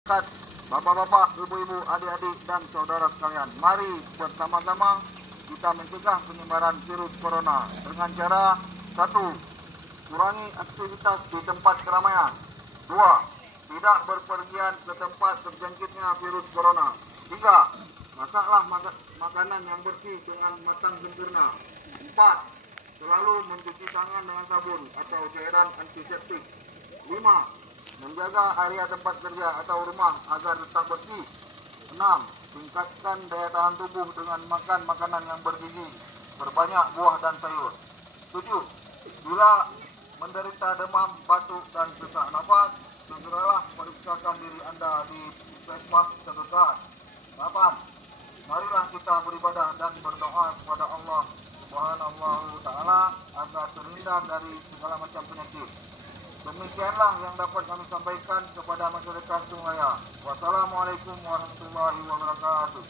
Bapak-bapak, ibu-ibu, adik-adik, dan saudara sekalian, mari bersama-sama kita mencegah penyebaran virus corona dengan cara: 1. Kurangi aktivitas di tempat keramaian. 2. Tidak berpergian ke tempat terjangkitnya virus corona. 3. Masaklah makanan yang bersih dengan matang sempurna. 4. Selalu mencuci tangan dengan sabun atau cairan antiseptik. 5. Menjaga area tempat kerja atau rumah agar tetap bersih. 6. Tingkatkan daya tahan tubuh dengan makan makanan yang bergizi, berbanyak buah dan sayur. 7. Bila menderita demam, batuk, dan sesak nafas, segeralah periksakan diri Anda di puskesmas terdekat. 8. Marilah kita beribadah dan berdoa kepada Allah Subhanahu wa Ta'ala agar terhindar dari segala macam penyakit. Demikianlah yang dapat kami sampaikan kepada masyarakat Sunghaya. Wassalamualaikum warahmatullahi wabarakatuh.